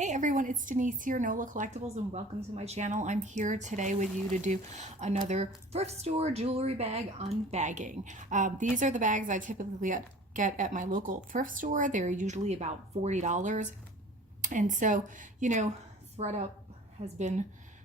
Hey everyone, it's Denise here, NOLA Collectibles, and welcome to my channel. I'm here today with you to do another thrift store jewelry bag unbagging. These are the bags I typically get at my local thrift store. They're usually about $40. And so, ThredUp has been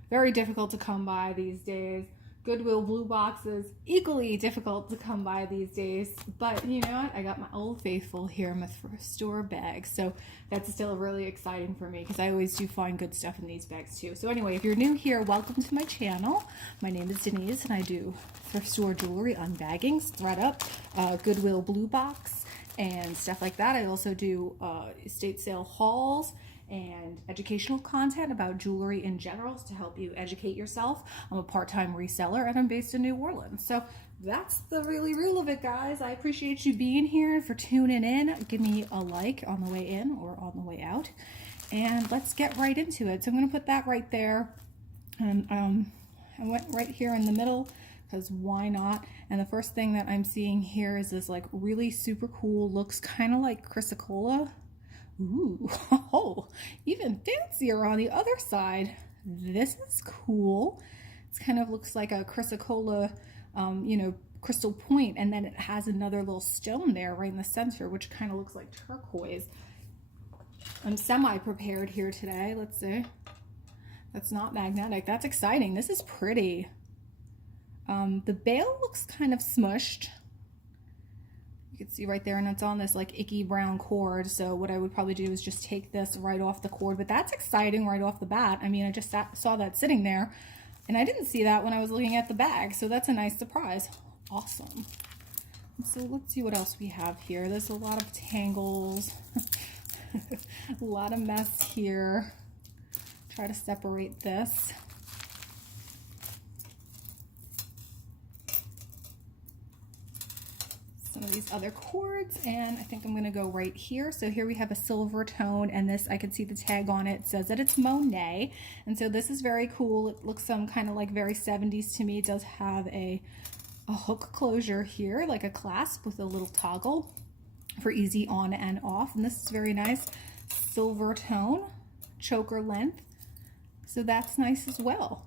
very difficult to come by these days. Goodwill blue boxes, equally difficult to come by these days. But you know what? I got my old faithful here, my thrift store bags. So that's still really exciting for me because I always do find good stuff in these bags too. So anyway, if you're new here, welcome to my channel. My name is Denise and I do thrift store jewelry unbaggings, ThredUp, Goodwill blue box, and stuff like that. I also do estate sale hauls and educational content about jewelry in general to help you educate yourself. I'm a part-time reseller and I'm based in New Orleans. So that's the really real of it, guys. I appreciate you being here and for tuning in. Give me a like on the way in or on the way out. And let's get right into it. So I'm going to put that right there. And I went right here in the middle because why not? And the first thing that I'm seeing here is this like really super cool, looks kind of like chrysocolla. Ooh, oh, even fancier on the other side. This is cool. It kind of looks like a chrysocolla, crystal point, and then it has another little stone there right in the center, which kind of looks like turquoise. I'm semi-prepared here today. Let's see. That's not magnetic. That's exciting. This is pretty. The bail looks kind of smushed. You can see right there, and it's on this like icky brown cord. So what I would probably do is just take this right off the cord, but that's exciting right off the bat. I mean, I just saw that sitting there and I didn't see that when I was looking at the bag. So that's a nice surprise. Awesome. So let's see what else we have here. There's a lot of tangles, a lot of mess here. Try to separate this. Some of these other cords, and I think I'm going to go right here. So here we have a silver tone, and this, I can see the tag on it. It says that it's Monet, and so this is very cool. It looks kind of like very 70s to me. It does have a hook closure here, like a clasp with a little toggle for easy on and off, and this is very nice. Silver tone, choker length, so that's nice as well.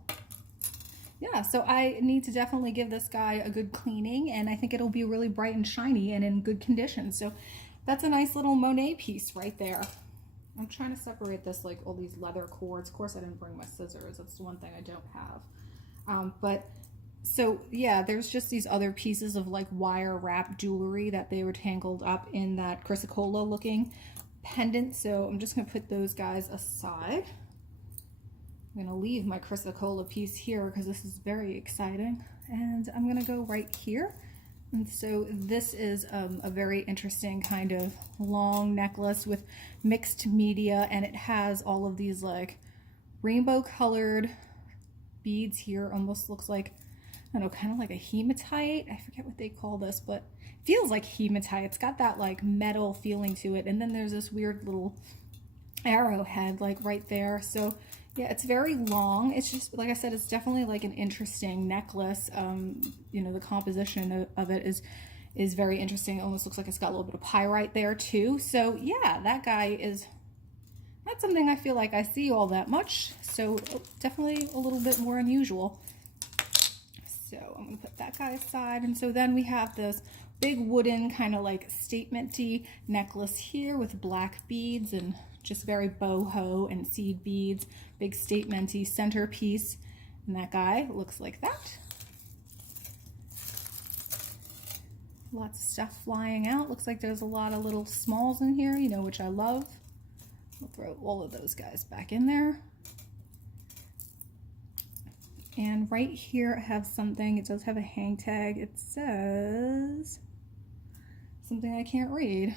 Yeah, so I need to definitely give this guy a good cleaning, and I think it'll be really bright and shiny and in good condition. So that's a nice little Monet piece right there. I'm trying to separate this, like all these leather cords. Of course, I didn't bring my scissors. That's the one thing I don't have. So yeah, there's just these other pieces of like wire wrap jewelry that they were tangled up in that chrysocolla looking pendant. So I'm just gonna put those guys aside. I'm going to leave my chrysocolla piece here because this is very exciting, and I'm going to go right here. And so this is a very interesting kind of long necklace with mixed media, and it has all of these like rainbow colored beads here. Almost looks like, I don't know, kind of like a hematite. I forget what they call this, but it feels like hematite. It's got that like metal feeling to it, and then there's this weird little arrowhead like right there. So yeah, it's very long. It's just, like I said, it's definitely like an interesting necklace. The composition of it is very interesting. It almost looks like it's got a little bit of pyrite there too. So yeah, that guy is not something I feel like I see all that much. So definitely a little bit more unusual. So I'm gonna put that guy aside. And so then we have this big wooden kind of like statement-y necklace here with black beads and just very boho and seed beads, big statement-y centerpiece, and that guy looks like that. Lots of stuff flying out. Looks like there's a lot of little smalls in here, which I love. I'll throw all of those guys back in there. And right here I have something. It does have a hang tag. It says something I can't read.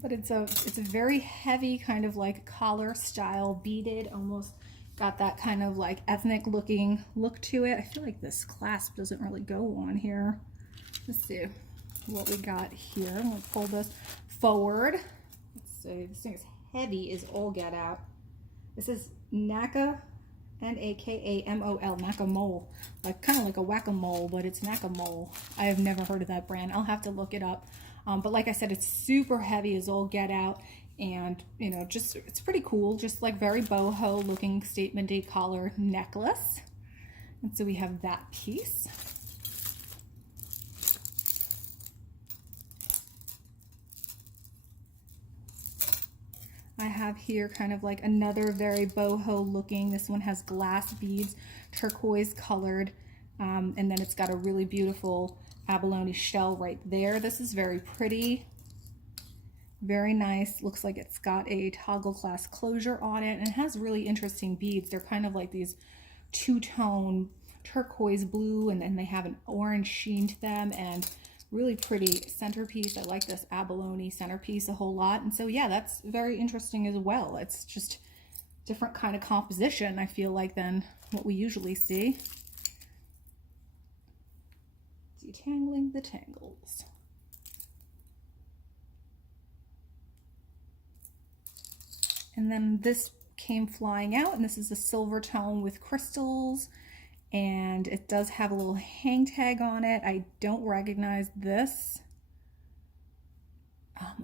But it's a very heavy kind of like collar style beaded, almost got that kind of like ethnic looking look to it. I feel like this clasp doesn't really go on here. Let's see what we got here. I'm gonna pull this forward. Let's see, this thing is heavy as all get out. This is Naka, N-A-K-A-M-O-L, Naka-Mole, like kind of like a whack-a-mole, but it's Naka-Mole. I have never heard of that brand. I'll have to look it up. But like I said, it's super heavy as all get out. And, you know, just, it's pretty cool, just like very boho looking statement-y collar necklace. And so we have that piece. I have here kind of like another very boho looking, this one has glass beads, turquoise colored, and then it's got a really beautiful abalone shell right there. This is very pretty. Very nice. Looks like it's got a toggle clasp closure on it, and it has really interesting beads. They're kind of like these two-tone turquoise blue, and then they have an orange sheen to them, and really pretty centerpiece. I like this abalone centerpiece a whole lot. And so yeah, that's very interesting as well. It's just different kind of composition, I feel like, than what we usually see. Detangling the tangles. And then this came flying out, and this is a silver tone with crystals, and it does have a little hang tag on it. I don't recognize this.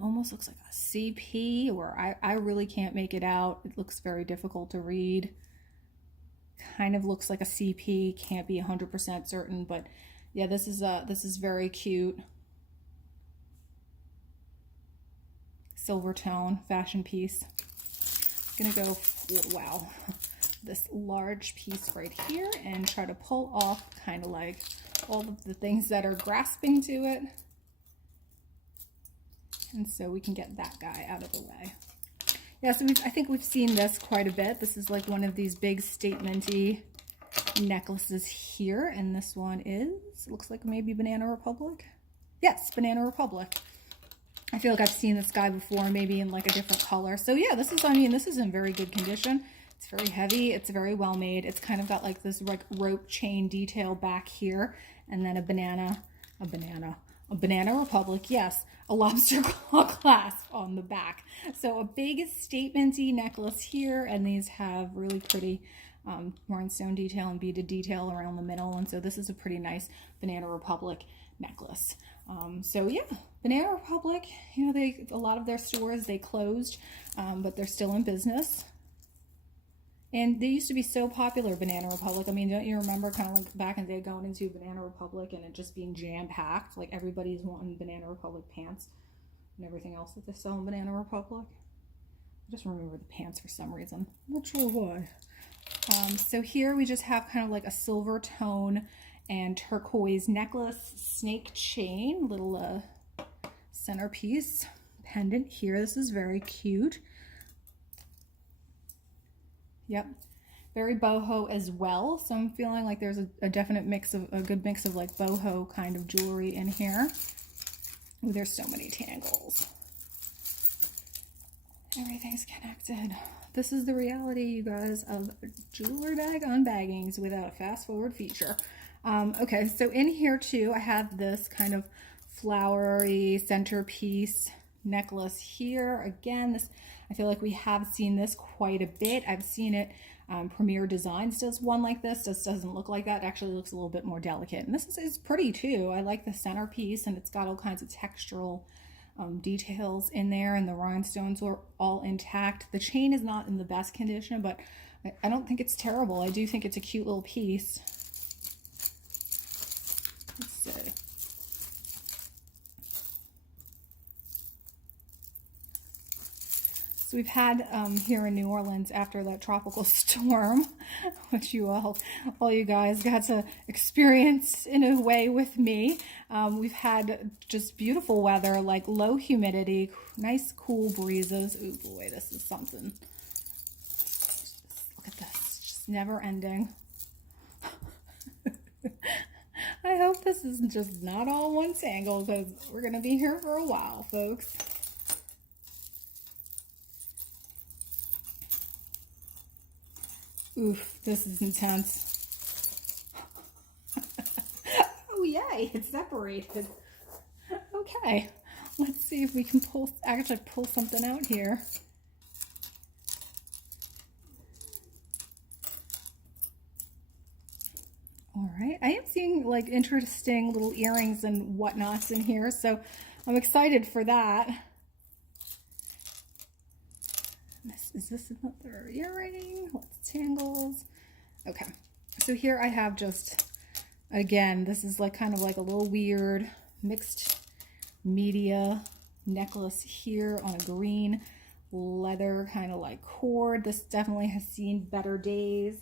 Almost looks like a CP, or I really can't make it out. It looks very difficult to read. Kind of looks like a CP, can't be 100% certain, but yeah, this is very cute. Silver tone fashion piece. Gonna go, wow, this large piece right here and try to pull off kind of like all of the things that are grasping to it. And so we can get that guy out of the way. Yeah, so I think we've seen this quite a bit. This is like one of these big statement-y necklaces here. And this one is, looks like maybe Banana Republic. Yes, Banana Republic. I feel like I've seen this guy before, maybe in like a different color. So yeah, this is, I mean, this is in very good condition. It's very heavy. It's very well made. It's kind of got like this like rope chain detail back here, and then a Banana Republic. Yes, a lobster claw clasp on the back. So a big statement-y necklace here, and these have really pretty rhinestone detail and beaded detail around the middle. And so this is a pretty nice Banana Republic necklace. So yeah, Banana Republic, you know, a lot of their stores, they closed, but they're still in business. And they used to be so popular, Banana Republic. I mean, don't you remember kind of like back in the day going into Banana Republic and it just being jam-packed? Like everybody's wanting Banana Republic pants and everything else that they sell in Banana Republic. I just remember the pants for some reason. Not sure why. So here we just have kind of like a silver tone and turquoise necklace, snake chain, little centerpiece pendant here. This is very cute. Yep, very boho as well. So I'm feeling like there's a definite mix of, a good mix of like boho kind of jewelry in here. Ooh, there's so many tangles. Everything's connected. This is the reality, you guys, of jewelry bag unbaggings without a fast forward feature. Okay, so in here too, I have this kind of flowery centerpiece necklace here. Again, this, I feel like we have seen this quite a bit. I've seen it, Premier Designs does one like this. This doesn't look like that. It actually looks a little bit more delicate. And this is pretty too. I like the centerpiece, and it's got all kinds of textural details in there, and the rhinestones are all intact. The chain is not in the best condition, but I don't think it's terrible. I do think it's a cute little piece. Let's see. So we've had here in New Orleans after that tropical storm, which you all you guys got to experience in a way with me. We've had just beautiful weather, like low humidity, nice cool breezes. Ooh boy, this is something. Just look at this, it's just never ending. I hope this is just not all one tangle, because we're gonna be here for a while, folks. Oof, this is intense. Oh yay, it's separated. Okay, let's see if we can actually pull something out here. All right, I am seeing like interesting little earrings and whatnots in here, so I'm excited for that. is this another earring? What's tangles? Okay, so here I have just, again, this is like kind of like a little weird mixed media necklace here on a green leather kind of like cord. This definitely has seen better days.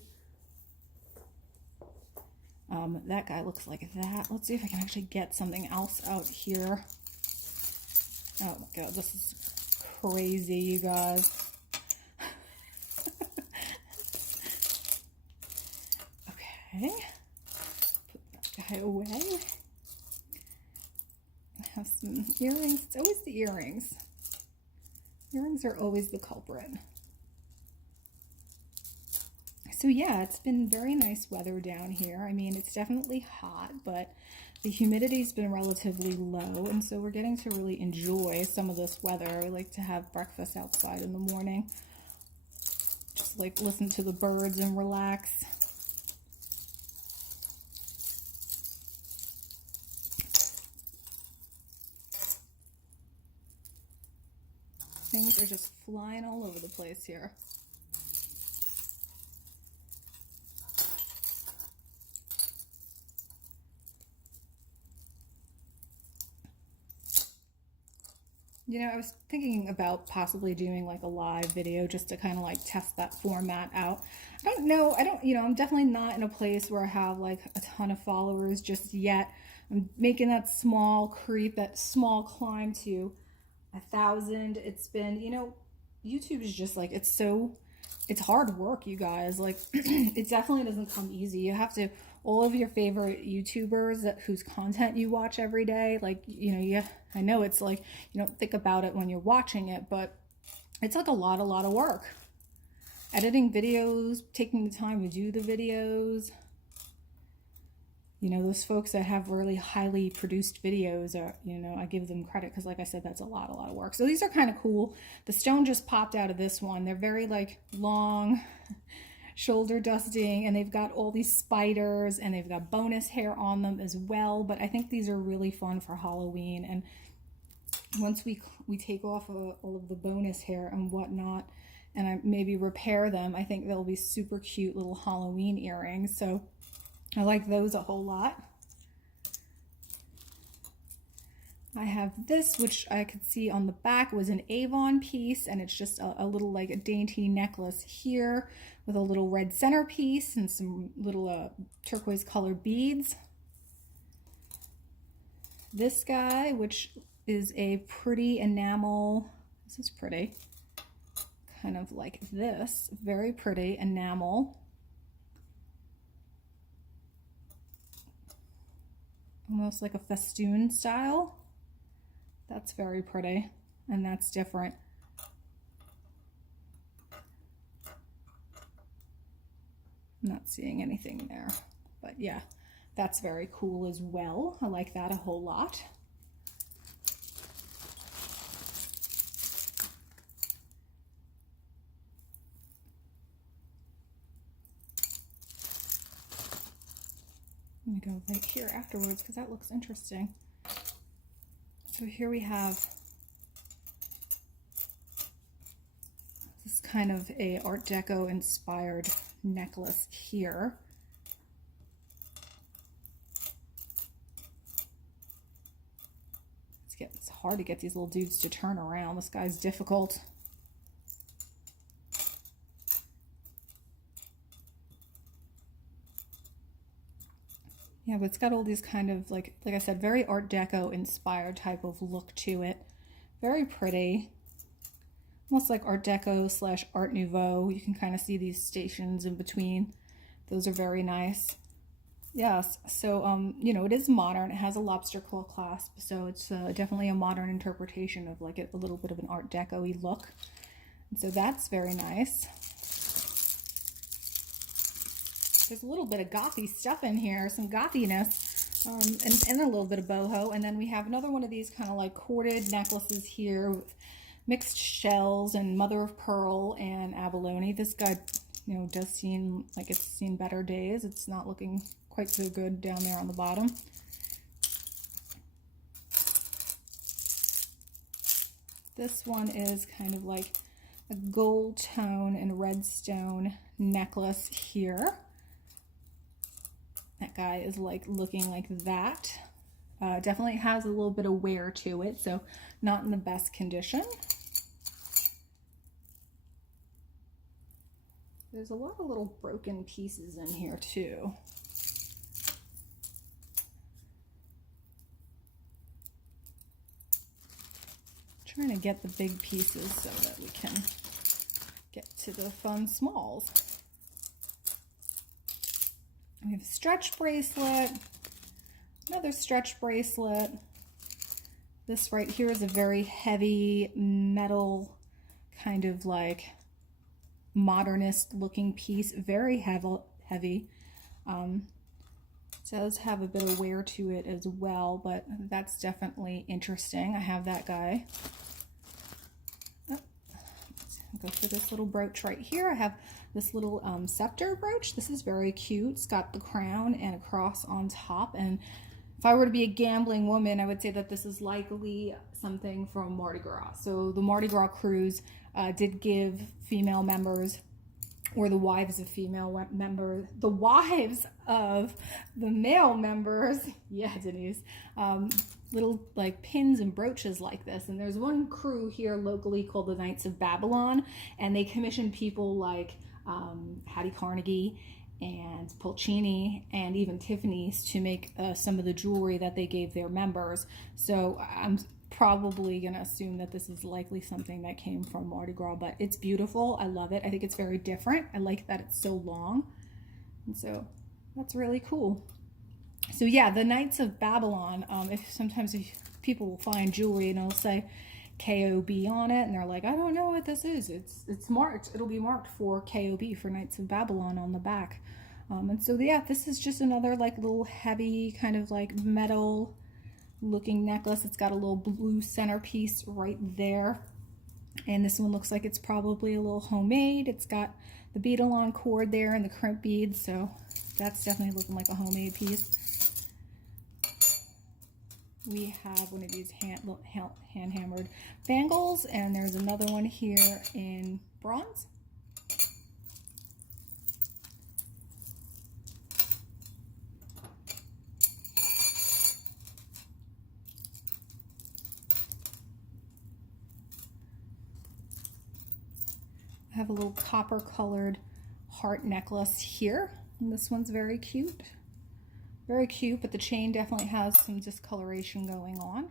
That guy looks like that. Let's see if I can actually get something else out here. Oh my god, this is crazy, you guys. Okay, put that guy away. I have some earrings. It's always the earrings. Earrings are always the culprit. So yeah, it's been very nice weather down here. I mean, it's definitely hot, but the humidity's been relatively low, and so we're getting to really enjoy some of this weather. I like to have breakfast outside in the morning. Just like listen to the birds and relax. Things are just flying all over the place here. You know, I was thinking about possibly doing like a live video just to kind of like test that format out. I don't know, I'm definitely not in a place where I have like a ton of followers just yet. I'm making that small creep, that small climb to 1,000. It's been, YouTube is just like, it's hard work, you guys. Like, it definitely doesn't come easy. You have to, all of your favorite YouTubers whose content you watch every day, like, I know it's like, you don't think about it when you're watching it, but it's like a lot of work. Editing videos, taking the time to do the videos. Those folks that have really highly produced videos are, I give them credit because like I said, that's a lot of work. So these are kind of cool. The stone just popped out of this one. They're very like long shoulder dusting, and they've got all these spiders, and they've got bonus hair on them as well. But I think these are really fun for Halloween. And once we take off all of the bonus hair and whatnot, and I maybe repair them, I think they'll be super cute little Halloween earrings. So I like those a whole lot. I have this, which I could see on the back was an Avon piece, and it's just a little like a dainty necklace here with a little red centerpiece and some little turquoise colored beads. This guy, which is a pretty enamel, this is pretty, kind of like this, very pretty enamel. Almost like a festoon style. That's very pretty, and that's different. I'm not seeing anything there, but yeah, that's very cool as well. I like that a whole lot. I'm gonna go right here afterwards because that looks interesting. So here we have this kind of a Art Deco inspired necklace here. It's hard to get these little dudes to turn around. This guy's difficult. Yeah, but it's got all these kind of, like I said, very Art Deco inspired type of look to it. Very pretty. Almost like Art Deco / Art Nouveau. You can kind of see these stations in between. Those are very nice. Yes, so, it is modern. It has a lobster claw clasp, so it's definitely a modern interpretation of like a little bit of an Art Deco-y look. And so that's very nice. There's a little bit of gothy stuff in here, some gothiness, and a little bit of boho. And then we have another one of these kind of like corded necklaces here with mixed shells and mother of pearl and abalone. This guy, does seem like it's seen better days. It's not looking quite so good down there on the bottom. This one is kind of like a gold tone and red stone necklace here. That guy is like looking like that. Definitely has a little bit of wear to it, so not in the best condition. There's a lot of little broken pieces in here too. Trying to get the big pieces so that we can get to the fun smalls. We have a stretch bracelet, another stretch bracelet. This right here is a very heavy metal, kind of like modernist looking piece, very heavy. Does have a bit of wear to it as well, but that's definitely interesting. I have that guy. Go for this little brooch right here. I have this little scepter brooch. This is very cute. It's got the crown and a cross on top, and if I were to be a gambling woman, I would say that this is likely something from Mardi Gras. So the Mardi Gras cruise did give female members, or the wives of female members, the wives of the male members, yeah, Denise, little like pins and brooches like this. And there's one crew here locally called the Knights of Babylon, and they commissioned people like Hattie Carnegie and Pulcini and even Tiffany's to make some of the jewelry that they gave their members. So I'm probably gonna assume that this is likely something that came from Mardi Gras, but it's beautiful. I love it. I think it's very different. I like that it's so long, and so that's really cool. So yeah, the Knights of Babylon, sometimes people will find jewelry and it'll say KOB on it, and they're like, I don't know what this is. It's marked. It'll be marked for KOB, for Knights of Babylon, on the back. And so yeah, this is just another like little heavy kind of like metal looking necklace. It's got a little blue centerpiece right there, and this one looks like it's probably a little homemade. It's got the bead-along cord there and the crimp beads, so that's definitely looking like a homemade piece. We have one of these hand-hammered bangles, and there's another one here in bronze. I have a little copper colored heart necklace here, and this one's very cute. Very cute, but the chain definitely has some discoloration going on.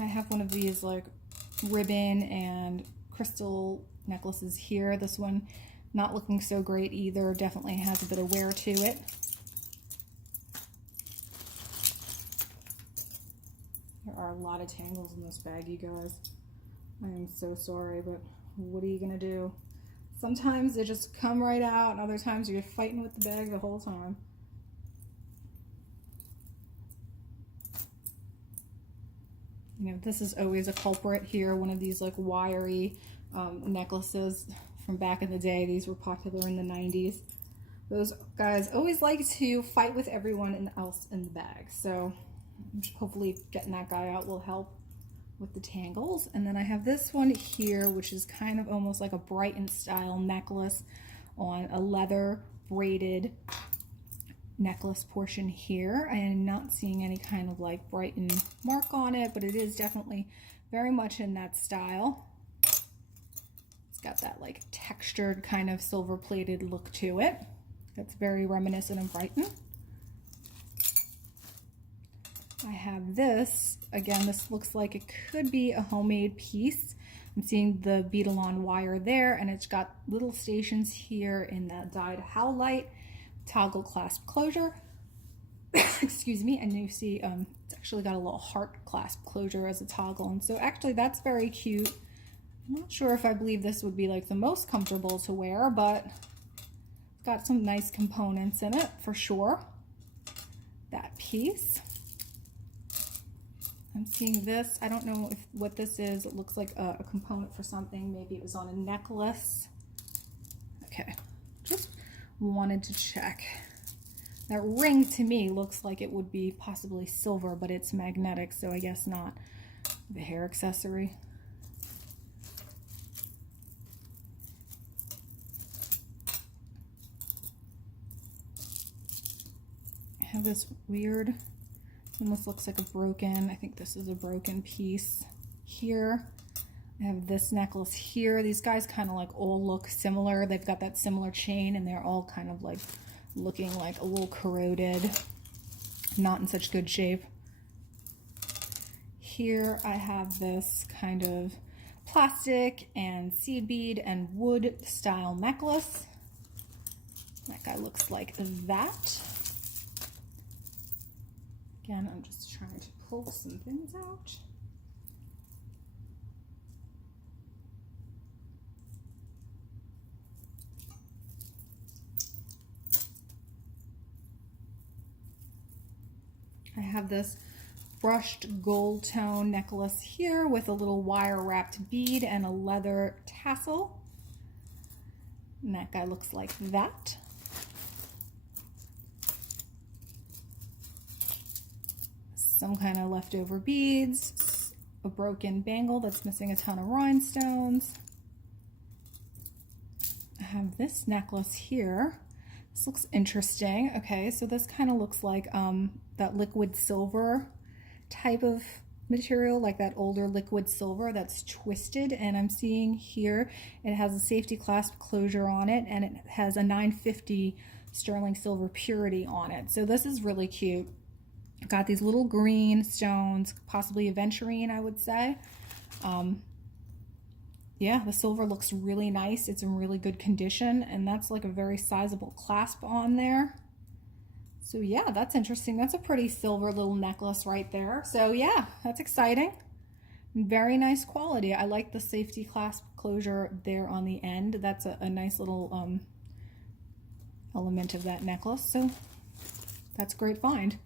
I have one of these like ribbon and crystal necklaces here. This one not looking so great either. Definitely has a bit of wear to it. There are a lot of tangles in this bag, you guys. I am so sorry, but what are you gonna do? Sometimes they just come right out, and other times you're fighting with the bag the whole time. You know, this is always a culprit here. One of these like wiry necklaces from back in the day. These were popular in the 90s. Those guys always like to fight with everyone else in the bag. So hopefully getting that guy out will help with the tangles. And then I have this one here, which is kind of almost like a Brighton style necklace on a leather braided necklace portion here. I am not seeing any kind of like Brighton mark on it, but it is definitely very much in that style. It's got that like textured kind of silver plated look to it. That's very reminiscent of Brighton. I have this, again, this looks like it could be a homemade piece. I'm seeing the bead-along wire there, and it's got little stations here in the dyed howlite, toggle clasp closure. Excuse me, and you see it's actually got a little heart clasp closure as a toggle, and so actually that's very cute. I'm not sure if I believe this would be like the most comfortable to wear, but it's got some nice components in it for sure. That piece. I'm seeing this. I don't know what this is. It looks like a component for something. Maybe it was on a necklace. Okay, just wanted to check. That ring to me looks like it would be possibly silver, but it's magnetic, so I guess not. The hair accessory. I have this weird, almost looks like a broken, I think this is a broken piece here. I have this necklace here. These guys kind of like all look similar. They've got that similar chain and they're all kind of like looking like a little corroded, not in such good shape. Here I have this kind of plastic and seed bead and wood style necklace. That guy looks like that. Again, I'm just trying to pull some things out. I have this brushed gold tone necklace here with a little wire wrapped bead and a leather tassel. And that guy looks like that. Some kind of leftover beads, a broken bangle that's missing a ton of rhinestones. I have this necklace here. This looks interesting. Okay, so this kind of looks like that liquid silver type of material, like that older liquid silver that's twisted. And I'm seeing here it has a safety clasp closure on it, and it has a 950 sterling silver purity on it. So this is really cute. Got these little green stones, possibly aventurine, I would say. Yeah, the silver looks really nice. It's in really good condition, and that's like a very sizable clasp on there. So yeah, that's interesting. That's a pretty silver little necklace right there. So yeah, that's exciting. Very nice quality. I like the safety clasp closure there on the end. That's a nice little element of that necklace. So that's a great find.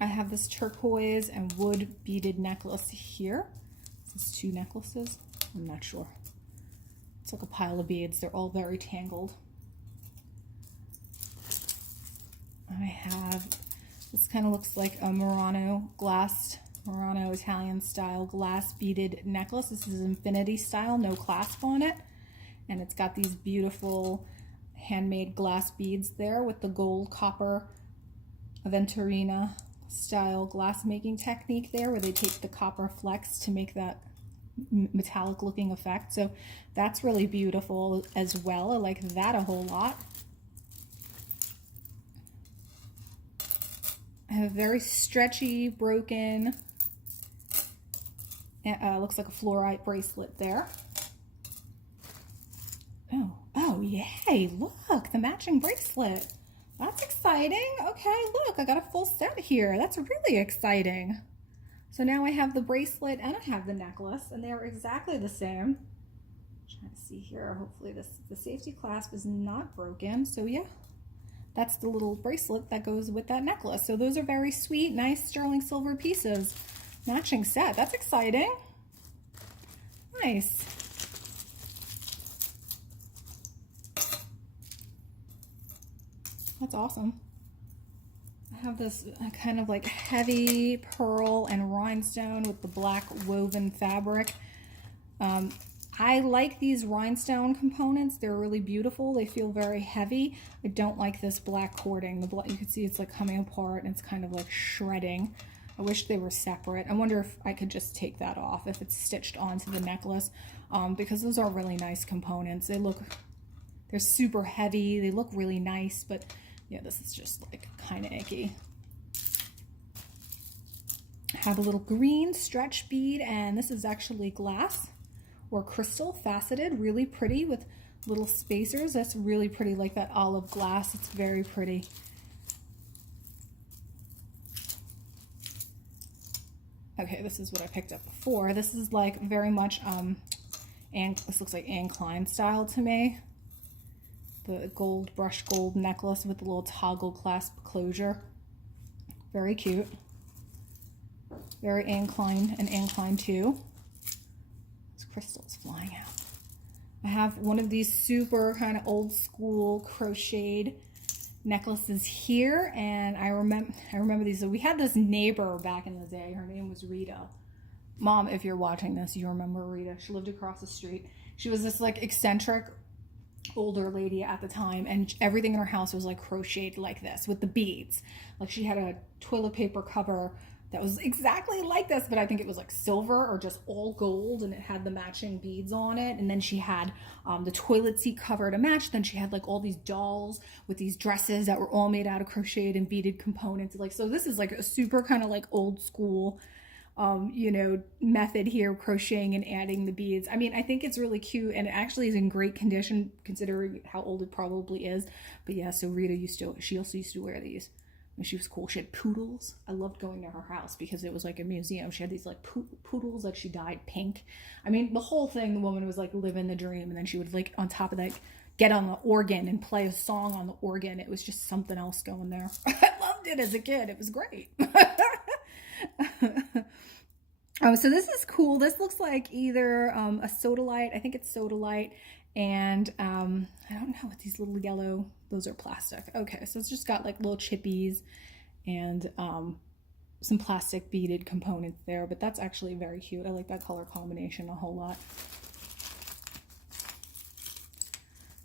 I have this turquoise and wood beaded necklace here. This is 2 necklaces. I'm not sure. It's like a pile of beads. They're all very tangled. I have, this kind of looks like a Murano Italian style glass beaded necklace. This is infinity style, no clasp on it. And it's got these beautiful handmade glass beads there with the gold copper aventurina style glass making technique there, where they take the copper flecks to make that metallic looking effect. So that's really beautiful as well. I like that a whole lot. I have a very stretchy, broken, looks like a fluorite bracelet there. Oh yay, look, the matching bracelet. That's exciting. Okay, look, I got a full set here. That's really exciting. So now I have the bracelet and I have the necklace, and they're exactly the same. I'm trying to see here. Hopefully the safety clasp is not broken. So yeah, that's the little bracelet that goes with that necklace. So those are very sweet, nice sterling silver pieces. Matching set. That's exciting. Nice. That's awesome. I have this kind of like heavy pearl and rhinestone with the black woven fabric. I like these rhinestone components. They're really beautiful. They feel very heavy. I don't like this black cording. The black, you can see it's like coming apart and it's kind of like shredding. I wish they were separate. I wonder if I could just take that off if it's stitched onto the necklace, because those are really nice components. They're super heavy. They look really nice, but yeah, this is just like kind of icky. I have a little green stretch bead, and this is actually glass or crystal faceted, really pretty with little spacers. That's really pretty, like that olive glass. It's very pretty. Okay, this is what I picked up before. This is like very much, this looks like Anne Klein style to me. The gold, brushed gold necklace with the little toggle clasp closure. Very cute. Very Anne Klein and Anne Klein too. This crystal's flying out. I have one of these super kind of old school crocheted necklaces here, and I remember these. So we had this neighbor back in the day. Her name was Rita. Mom, if you're watching this, you remember Rita. She lived across the street. She was this like eccentric older lady at the time, and everything in her house was like crocheted like this with the beads. Like she had a toilet paper cover that was exactly like this, but I think it was like silver or just all gold, and it had the matching beads on it. And then she had the toilet seat cover to match. Then she had like all these dolls with these dresses that were all made out of crocheted and beaded components. Like, so this is like a super kind of like old school you know, method here, crocheting and adding the beads. I mean, I think it's really cute, and it actually is in great condition considering how old it probably is. But yeah, so Rita she also used to wear these. And she was cool. She had poodles. I loved going to her house because it was like a museum. She had these like poodles, like she dyed pink. I mean, the whole thing, the woman was like living the dream. And then she would like on top of that get on the organ and play a song on the organ. It was just something else going there. I loved it as a kid. It was great. Oh, so this is cool. This looks like either a sodalite. I think it's sodalite. And I don't know what these little yellow, those are plastic. Okay, so it's just got like little chippies and some plastic beaded components there, but that's actually very cute. I like that color combination a whole lot.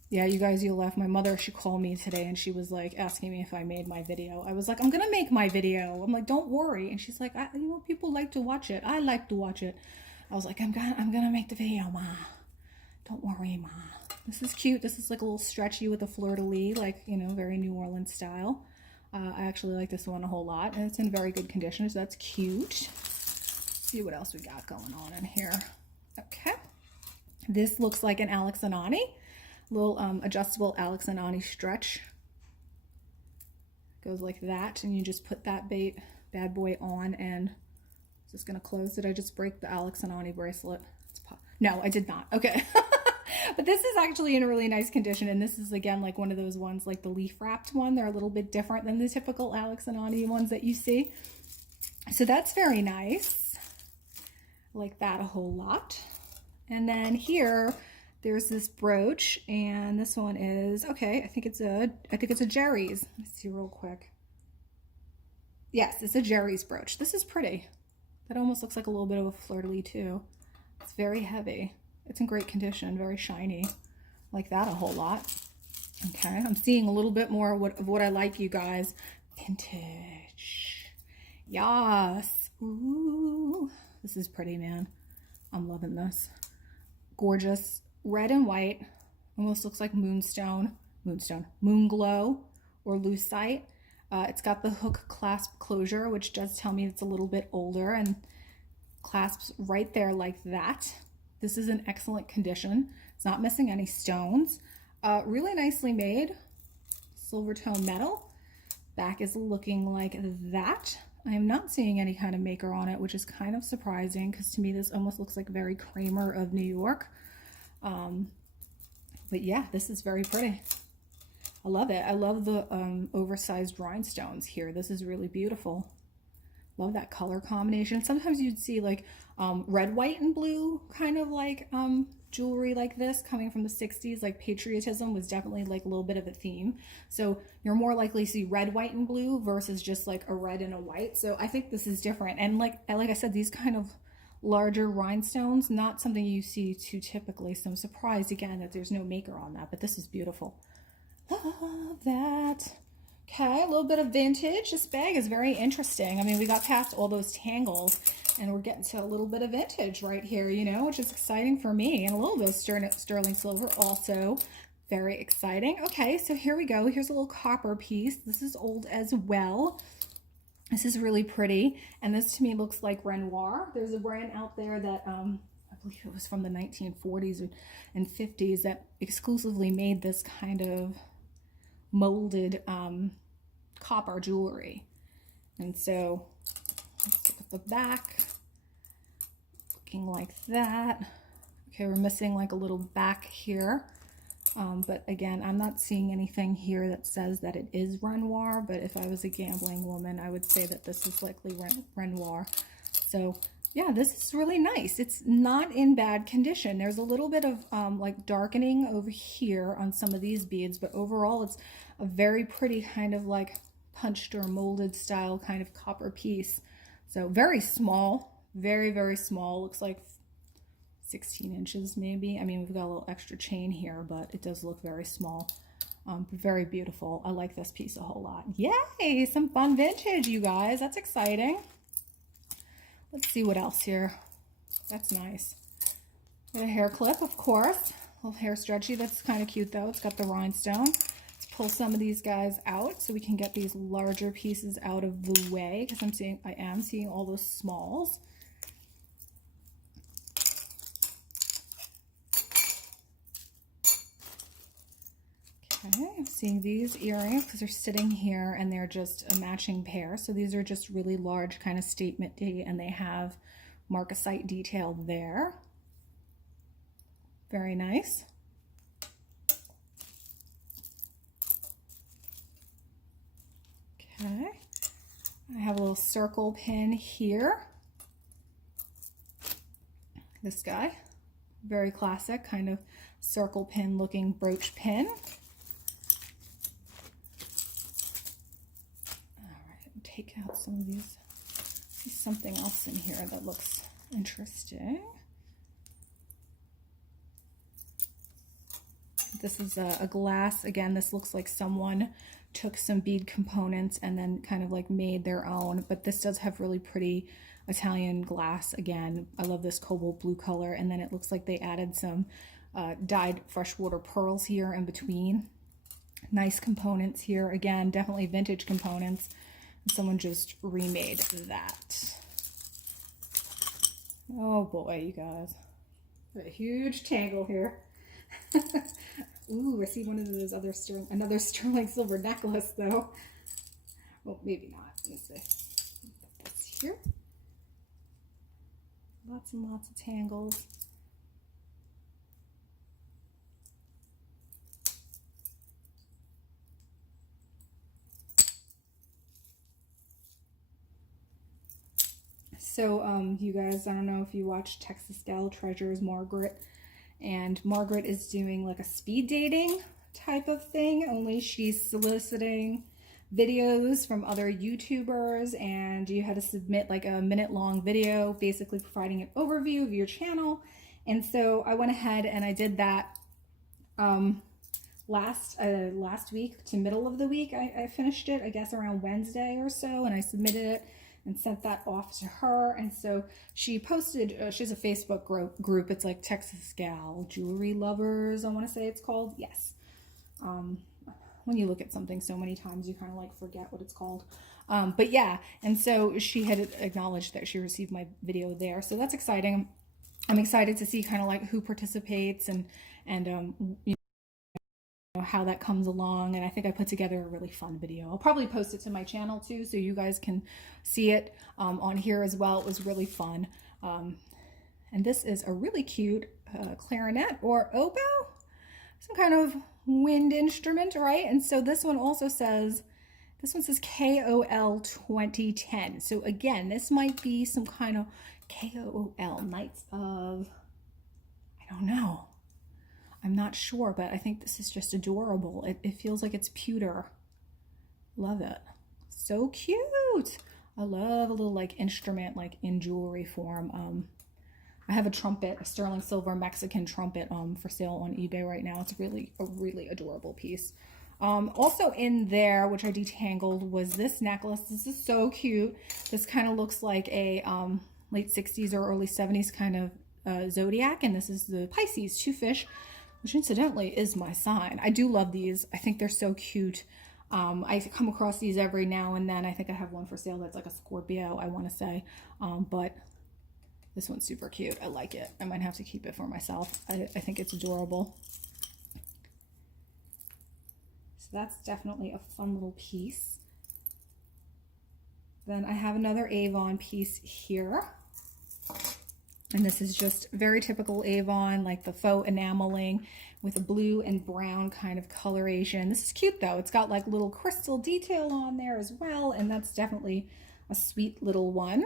Yeah, you guys, you'll laugh. My mother, she called me today and she was like asking me if I made my video. I was like, I'm gonna make my video. I'm like, don't worry. And she's like, you know, people like to watch it. I like to watch it. I was like, I'm gonna make the video, Ma. Don't worry, Ma. This is cute. This is like a little stretchy with a fleur-de-lis, like, you know, very New Orleans style. I actually like this one a whole lot, and it's in very good condition, so that's cute. Let's see what else we got going on in here. Okay. This looks like an Alex and Ani. Little adjustable Alex and Ani stretch. Goes like that, and you just put that bad boy on, and is this gonna close? Did I just break the Alex and Ani bracelet? No, I did not. Okay. But this is actually in a really nice condition, and this is again like one of those ones like the leaf wrapped one. They're a little bit different than the typical Alex and Ani ones that you see. So that's very nice. I like that a whole lot. And then here there's this brooch, and this one is okay. I think it's a Jerry's. Let's see real quick. Yes, it's a Jerry's brooch. This is pretty. That almost looks like a little bit of a fleur-de-lis too. It's very heavy. It's in great condition, very shiny. Like that a whole lot. Okay, I'm seeing a little bit more of what I like, you guys. Vintage. Yes. Ooh, this is pretty, man. I'm loving this. Gorgeous. Red and white. Almost looks like moon glow or lucite. It's got the hook clasp closure, which does tell me it's a little bit older, and clasps right there like that. This is in excellent condition. It's not missing any stones. Really nicely made. Silver tone metal. Back is looking like that. I am not seeing any kind of maker on it, which is kind of surprising because to me this almost looks like very Kramer of New York. But yeah, this is very pretty. I love it. I love the oversized rhinestones here. This is really beautiful. Love that color combination. Sometimes you'd see like red, white, and blue kind of like jewelry like this coming from the 60s. Like patriotism was definitely like a little bit of a theme. So you're more likely to see red, white, and blue versus just like a red and a white. So I think this is different. And like I said, these kind of larger rhinestones, not something you see too typically. So I'm surprised again that there's no maker on that, but this is beautiful. Love that. Okay, a little bit of vintage. This bag is very interesting. I mean, we got past all those tangles and we're getting to a little bit of vintage right here, you know, which is exciting for me. And a little bit of sterling silver also. Very exciting. Okay, so here we go. Here's a little copper piece. This is old as well. This is really pretty. And this to me looks like Renoir. There's a brand out there that I believe it was from the 1940s and 50s that exclusively made this kind of molded copper jewelry. And so let's look at the back, looking like that. Okay, we're missing like a little back here, but again, I'm not seeing anything here that says that it is Renoir, but if I was a gambling woman, I would say that this is likely Renoir. So Yeah, this is really nice. It's not in bad condition. There's a little bit of like darkening over here on some of these beads, but overall it's a very pretty kind of like punched or molded style kind of copper piece. So very small, very, very small. Looks like 16 inches maybe. I mean, we've got a little extra chain here, but it does look very small. Very beautiful. I like this piece a whole lot. Yay, some fun vintage, you guys. That's exciting. Let's see what else here. That's nice. Got a hair clip, of course. A little hair stretchy. That's kind of cute, though. It's got the rhinestone. Let's pull some of these guys out so we can get these larger pieces out of the way, because I am seeing all those smalls. Okay, I'm seeing these earrings because they're sitting here and they're just a matching pair. So these are just really large, kind of statement-y, and they have marcasite detail there. Very nice. Okay, I have a little circle pin here. This guy, very classic, kind of circle pin looking brooch pin. Take out some of these. See something else in here that looks interesting. This is a glass. Again, this looks like someone took some bead components and then kind of like made their own, but this does have really pretty Italian glass. Again, I love this cobalt blue color, and then it looks like they added some dyed freshwater pearls here in between. Nice components here. Again, definitely vintage components. Someone just remade that. Oh boy, you guys. A huge tangle here. Ooh, I see one of those other another sterling silver necklace though. Well, maybe not. Let me see. Put this here. Lots and lots of tangles. So, you guys, I don't know if you watch Texas Gal Treasures Margaret, and Margaret is doing like a speed dating type of thing, only she's soliciting videos from other YouTubers, and you had to submit like a minute-long video, basically providing an overview of your channel. And so I went ahead and I did that last week to middle of the week. I finished it, I guess, around Wednesday or so, and I submitted it and sent that off to her. And so she posted, she has a Facebook group. It's like Texas Gal Jewelry Lovers, I want to say it's called. Yes. When you look at something so many times, you kind of like forget what it's called. But yeah, and so she had acknowledged that she received my video there. So that's exciting. I'm excited to see kind of like who participates and you know, how that comes along. And I think I put together a really fun video. I'll probably post it to my channel too, so you guys can see it on here as well. It was really fun. And this is a really cute clarinet or oboe, some kind of wind instrument, right? And so this one also says, this one says KOL 2010. So again, this might be some kind of KOL, Knights of, I don't know. I'm not sure, but I think this is just adorable. It feels like it's pewter. Love it. So cute. I love a little like instrument like in jewelry form. I have a trumpet, a sterling silver Mexican trumpet for sale on eBay right now. It's really a really adorable piece. Also in there, which I detangled, was this necklace. This is so cute. This kind of looks like a late 60s or early 70s kind of zodiac, and this is the Pisces Two Fish, which incidentally is my sign. I do love these. I think they're so cute. I come across these every now and then. I think I have one for sale that's like a Scorpio, I want to say. But this one's super cute. I like it. I might have to keep it for myself. I think it's adorable. So that's definitely a fun little piece. Then I have another Avon piece here. And this is just very typical Avon, like the faux enameling with a blue and brown kind of coloration. This is cute though. It's got like little crystal detail on there as well, and that's definitely a sweet little one.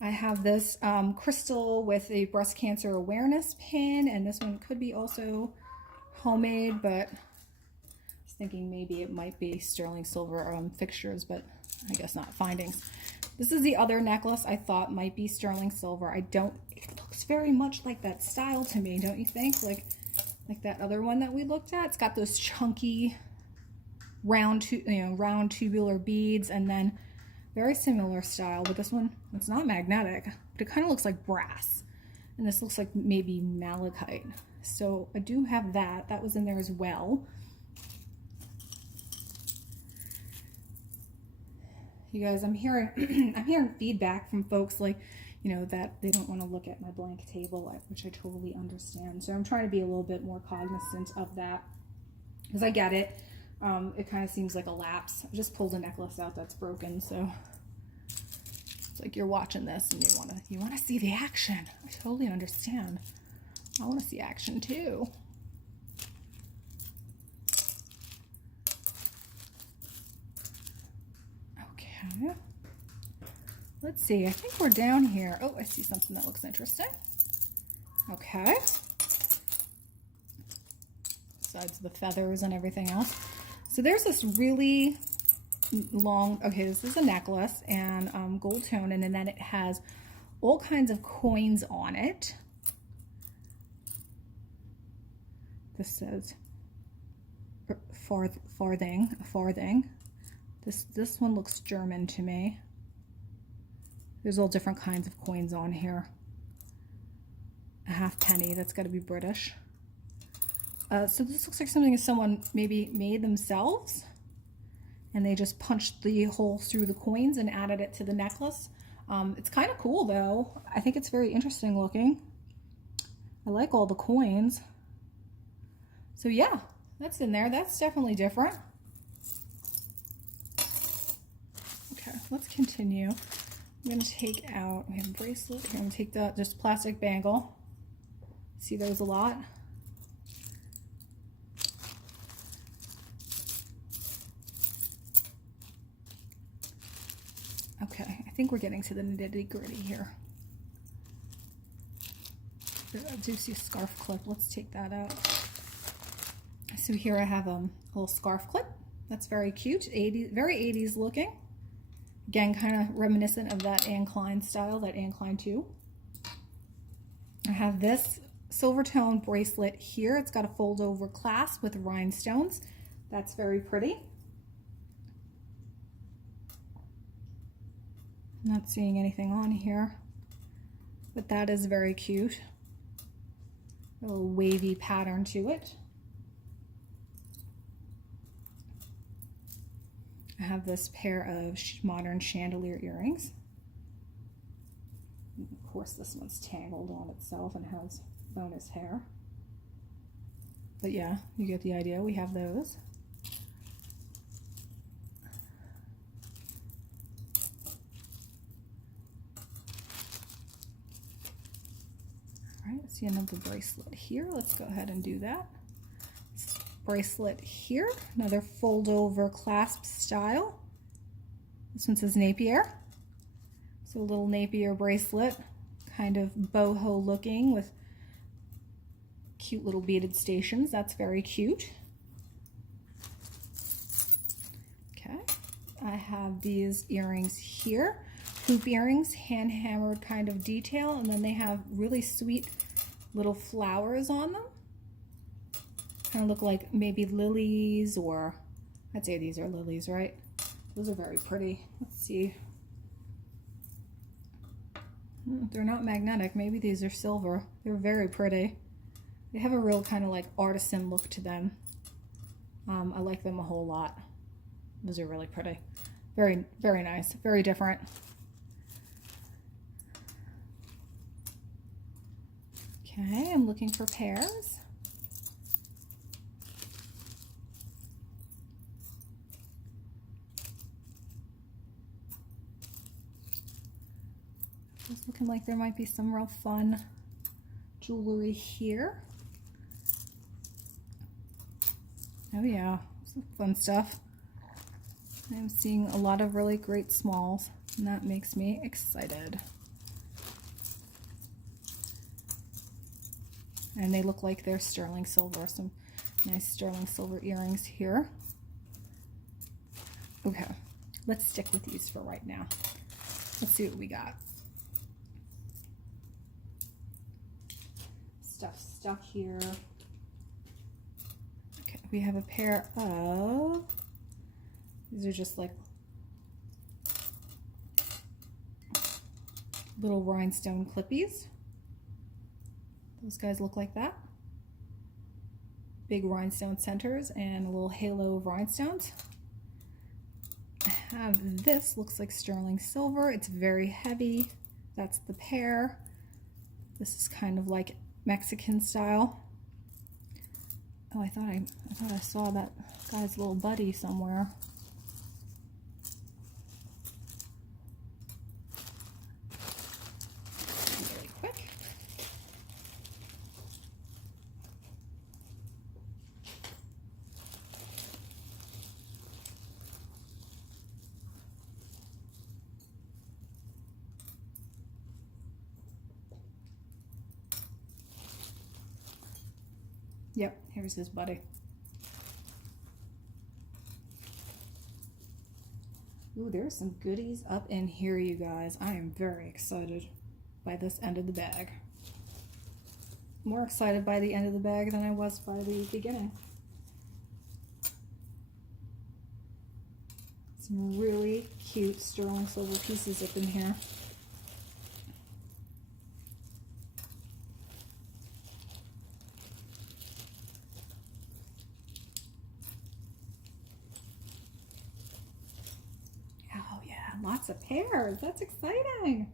I have this crystal with a breast cancer awareness pin, and this one could be also homemade, but I was thinking maybe it might be sterling silver fixtures, but I guess not. Findings. This is the other necklace I thought might be sterling silver. It looks very much like that style to me, don't you think? Like that other one that we looked at. It's got those chunky round tubular beads, and then very similar style, but this one, it's not magnetic, but it kind of looks like brass. And this looks like maybe malachite. So I do have that. That was in there as well. You guys, I'm hearing I'm hearing feedback from folks like, you know, that they don't want to look at my blank table, which I totally understand. So I'm trying to be a little bit more cognizant of that, because I get it. It kind of seems like a lapse. I just pulled a necklace out that's broken, so it's like you're watching this and you want to see the action. I totally understand. I want to see action too. Okay. Let's see. I think we're down here. Oh, I see something that looks interesting. Okay. Besides the feathers and everything else. So there's this really long, okay, this is a necklace and gold tone, and then it has all kinds of coins on it. This says farthing. This one looks German to me. There's all different kinds of coins on here. A halfpenny, that's got to be British. So this looks like something someone maybe made themselves, and they just punched the holes through the coins and added it to the necklace. It's kind of cool though. I think it's very interesting looking. I like all the coins. So yeah, that's in there. That's definitely different. Okay, let's continue. I'm going to take out, we have a bracelet. I'm going to take the just plastic bangle. See those a lot? Okay, I think we're getting to the nitty-gritty here. I do see a scarf clip. Let's take that out. So here I have a little scarf clip. That's very cute. 80s, very 80s looking. Again, kind of reminiscent of that Anne Klein style, that Anne Klein 2. I have this silver tone bracelet here. It's got a fold over clasp with rhinestones. That's very pretty. I'm not seeing anything on here, but that is very cute. A little wavy pattern to it. I have this pair of modern chandelier earrings. Of course, this one's tangled on itself and has bonus hair. But yeah, you get the idea. We have those. All right, I see another bracelet here. Let's go ahead and do that. Bracelet here, another fold over clasp style. This one says Napier. So a little Napier bracelet, kind of boho looking with cute little beaded stations. That's very cute. Okay, I have these earrings here. Hoop earrings, hand hammered kind of detail, and then they have really sweet little flowers on them. Kind of look like maybe lilies, or I'd say these are lilies, right? Those are very pretty. Let's see. They're not magnetic. Maybe these are silver. They're very pretty. They have a real kind of like artisan look to them. I like them a whole lot. Those are really pretty. Very, very nice. Very different. Okay, I'm looking for pairs. It's looking like there might be some real fun jewelry here. Oh yeah, some fun stuff. I'm seeing a lot of really great smalls, and that makes me excited. and they look like they're sterling silver. Some nice sterling silver earrings here. Okay, let's stick with these for right now. Let's see what we got. Stuff stuck here. Okay, we have a pair of, these are just like little rhinestone clippies. Those guys look like that. Big rhinestone centers and a little halo of rhinestones. I have this, looks like sterling silver. It's very heavy. That's the pair. This is kind of like Mexican style. Oh, I thought I saw that guy's little buddy somewhere. Really quick. Yep, here's his buddy. Ooh, there's some goodies up in here, you guys. I am very excited by this end of the bag. More excited by the end of the bag than I was by the beginning. Some really cute sterling silver pieces up in here. Lots of pairs. That's exciting.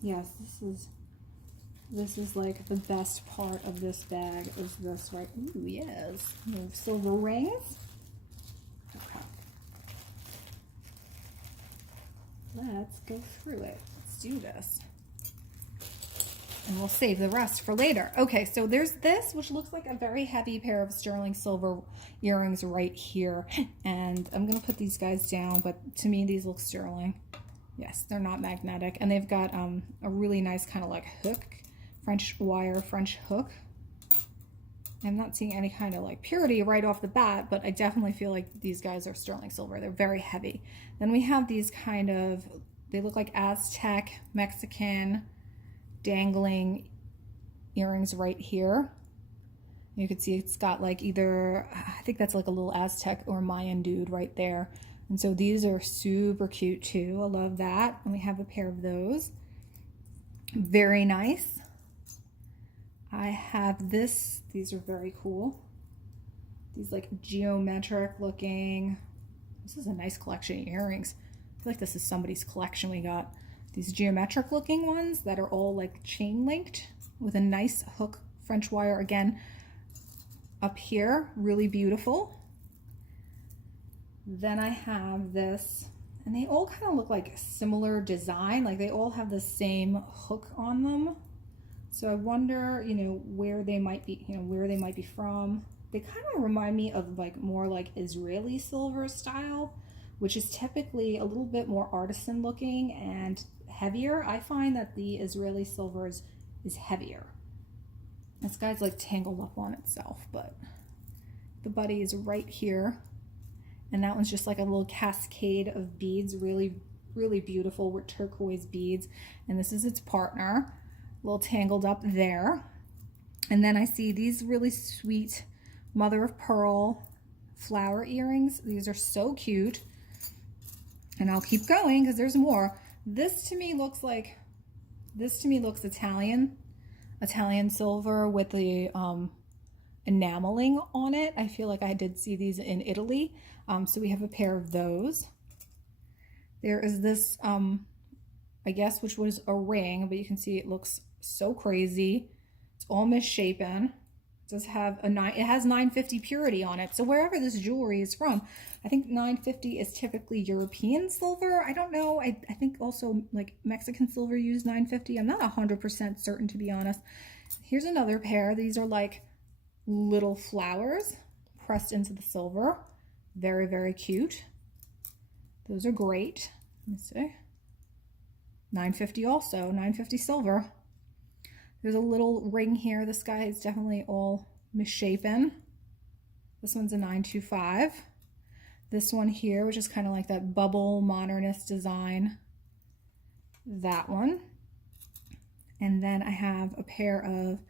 Yes, this is like the best part of this bag is this, right? Ooh, yes. Silver rings. Okay. Let's go through it. Let's do this. And we'll save the rest for later. Okay, so there's this, which looks like a very heavy pair of sterling silver earrings right here. And I'm going to put these guys down, but to me, these look sterling. Yes, they're not magnetic. And they've got a really nice kind of like hook. French wire, French hook. I'm not seeing any kind of like purity right off the bat, but I definitely feel like these guys are sterling silver. They're very heavy. Then we have these kind of, they look like Aztec, Mexican, dangling earrings right here. You can see it's got like either, I think that's like a little Aztec or Mayan dude right there. And so these are super cute too. I love that. And we have a pair of those. Very nice. I have this, these are very cool. These like geometric looking, this is a nice collection of earrings. I feel like this is somebody's collection we got. These geometric looking ones that are all like chain linked with a nice hook French wire again up here, really beautiful. Then I have this, and they all kind of look like a similar design, like they all have the same hook on them. So I wonder, you know, where they might be, where they might be from. They kind of remind me of like more like Israeli silver style, which is typically a little bit more artisan looking and heavier. I find that the Israeli silver is heavier. This guy's like tangled up on itself, but the buddy is right here. And that one's just like a little cascade of beads, really, really beautiful with turquoise beads. And this is its partner. A little tangled up there. And then I see these really sweet mother of pearl flower earrings. These are so cute. And I'll keep going because there's more. This to me looks Italian silver with the enameling on it. I feel like I did see these in Italy. So we have a pair of those. There is this, I guess, which was a ring, but you can see it looks so crazy. It's all misshapen. does have a it has 950 purity on it. So wherever this jewelry is from, I think 950 is typically European silver. I don't know. I think also like Mexican silver used 950. I'm not 100% certain, to be honest. Here's another pair. These are like little flowers pressed into the silver. Very, very cute. Those are great. Let me see. 950 also, 950 silver. There's a little ring here. This guy is definitely all misshapen. This one's a 925. This one here, which is kind of like that bubble modernist design. That one. And then I have a pair of,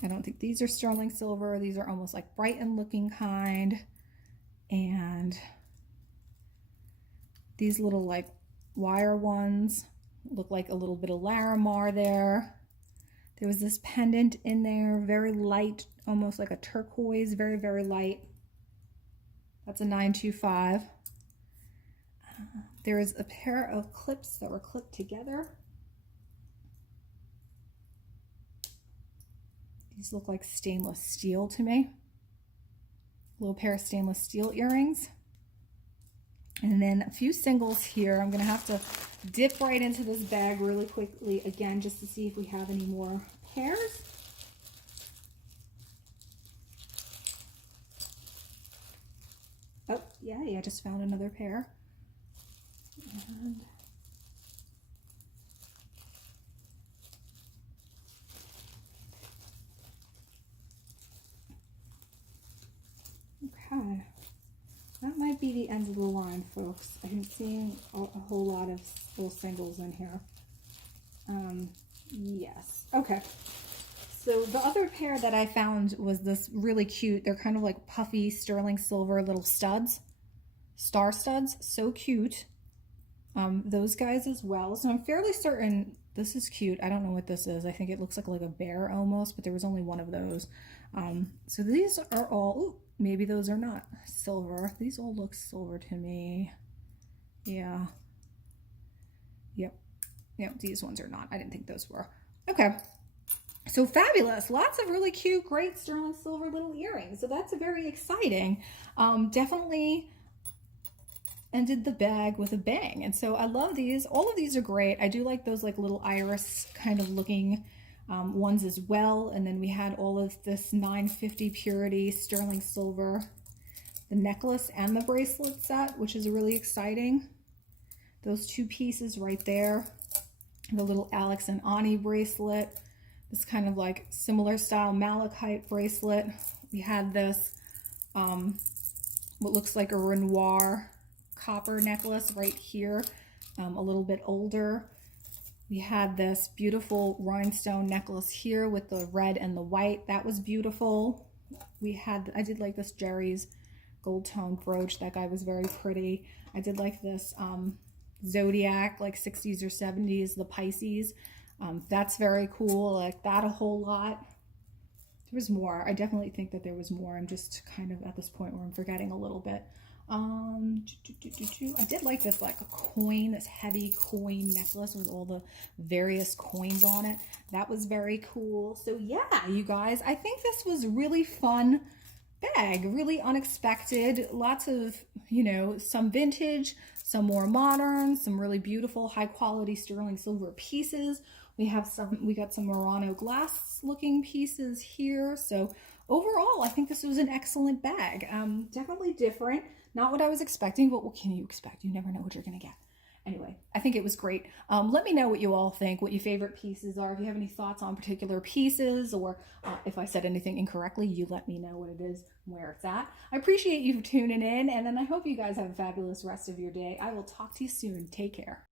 I don't think these are sterling silver. These are almost like Brighton looking kind. And these little like wire ones look like a little bit of Larimar there. There was this pendant in there, very light, almost like a turquoise, very, very light. That's a 925. There is a pair of clips that were clipped together. These look like stainless steel to me. A little pair of stainless steel earrings. And then a few singles here. I'm going to have to dip right into this bag really quickly again just to see if we have any more pairs. Oh, yeah, I just found another pair. And okay. That might be the end of the line, folks. I'm seeing a whole lot of little singles in here. Yes. Okay. So the other pair that I found was this really cute. They're kind of like puffy sterling silver little studs. Star studs. So cute. Those guys as well. So I'm fairly certain this is cute. I don't know what this is. I think it looks like a bear almost, but there was only one of those. So these are all... Ooh, maybe those are not silver. These all look silver to me. Yeah. Yep. Yep, these ones are not. I didn't think those were. Okay. So fabulous. Lots of really cute, great sterling silver little earrings. So that's very exciting. Definitely ended the bag with a bang. And so I love these. All of these are great. I do like those like little iris kind of looking ones as well. And then we had all of this 950 purity sterling silver, the necklace and the bracelet set, which is really exciting. Those two pieces right there, the little Alex and Ani bracelet, this kind of like similar style malachite bracelet. We had this what looks like a Renoir copper necklace right here, a little bit older. We had this beautiful rhinestone necklace here with the red and the white. That was beautiful. We had, I did like this Jerry's gold tone brooch. That guy was very pretty. I did like this Zodiac, like 60s or 70s, the Pisces. That's very cool. I like that a whole lot. There was more. I definitely think that there was more. I'm just kind of at this point where I'm forgetting a little bit. I did like this, like a coin, this heavy coin necklace with all the various coins on it. That was very cool. So yeah, you guys, I think this was really fun bag, really unexpected. Lots of, you know, some vintage, some more modern, some really beautiful high quality sterling silver pieces. We got some Murano glass looking pieces here. So overall, I think this was an excellent bag. Definitely different. Not what I was expecting, but what can you expect? You never know what you're going to get. Anyway, I think it was great. Let me know what you all think, what your favorite pieces are. If you have any thoughts on particular pieces, or if I said anything incorrectly, you let me know what it is, where it's at. I appreciate you tuning in, and then I hope you guys have a fabulous rest of your day. I will talk to you soon. Take care.